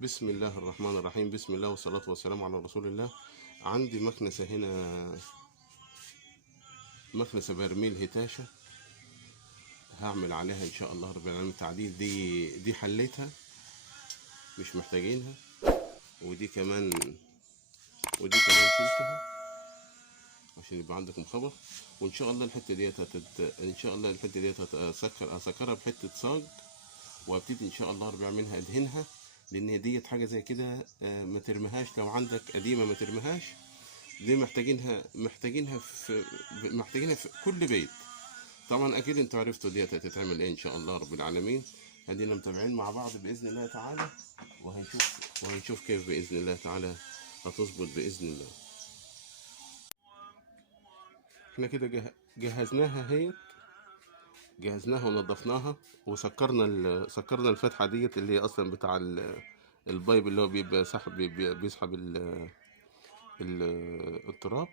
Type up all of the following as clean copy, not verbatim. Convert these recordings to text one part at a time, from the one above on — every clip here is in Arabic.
بسم الله الرحمن الرحيم. بسم الله والصلاة والسلام على رسول الله. عندي مكنسة هنا، مكنسة برميل هتاشة، هعمل عليها ان شاء الله رب العالمين تعديل. دي حليتها مش محتاجينها، ودي كمان شلتها عشان يبقى عندكم خبر. وان شاء الله الحتة ديت ان شاء الله الحتة ديت اسكرها بحتة صاج، وابتدي ان شاء الله رب العالمين ادهنها، لان ديت حاجه زي كده ما ترميهاش. لو عندك قديمه ما ترميهاش، دي محتاجينها في كل بيت. طبعا اكيد انتوا عرفتوا ديت هتتعمل ايه ان شاء الله رب العالمين. ادينا متابعين مع بعض باذن الله تعالى، وهنشوف كيف باذن الله تعالى هتظبط باذن الله. احنا كده جهزناها ونضفناها، سكرنا الفتحه ديت اللي هي اصلا بتاع البايب اللي هو بيبقى بيسحب التراب.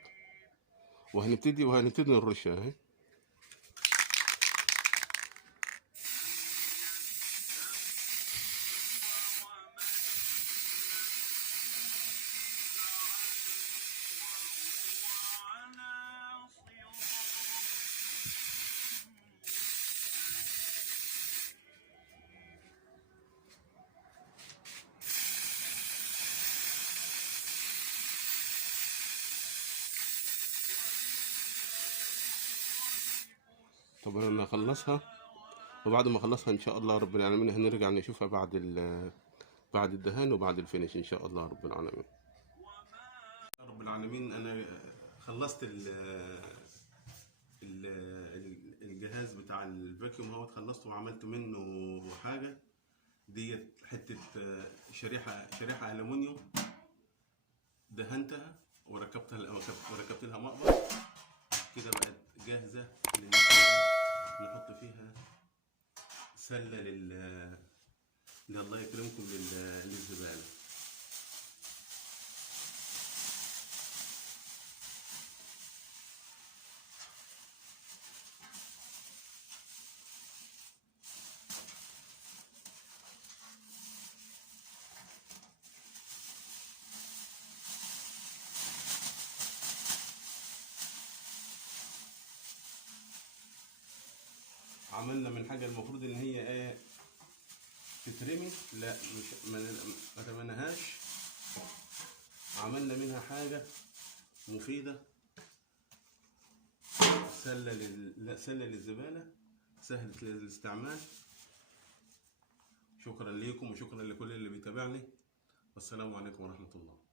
وهنبتدي نرشها اهي. طبعا انا هخلصها، وبعد ما اخلصها ان شاء الله رب العالمين هنرجع نشوفها بعد الدهان وبعد الفينش ان شاء الله رب العالمين. انا خلصت الجهاز بتاع الفاكيوم اهوت، خلصته وعملت منه حاجه. ديت حته شريحه الومنيوم، دهنتها وركبت لها مقبض كده، بقت جاهزه نحط فيها سله الله يكرمكم للزباله. عملنا من حاجه المفروض ان هي ايه تترمي، لا مش ما تمنهاش، عملنا منها حاجه مفيده، سله للزباله، سهله للاستعمال. شكرا ليكم وشكرا لكل اللي بيتابعني، والسلام عليكم ورحمه الله.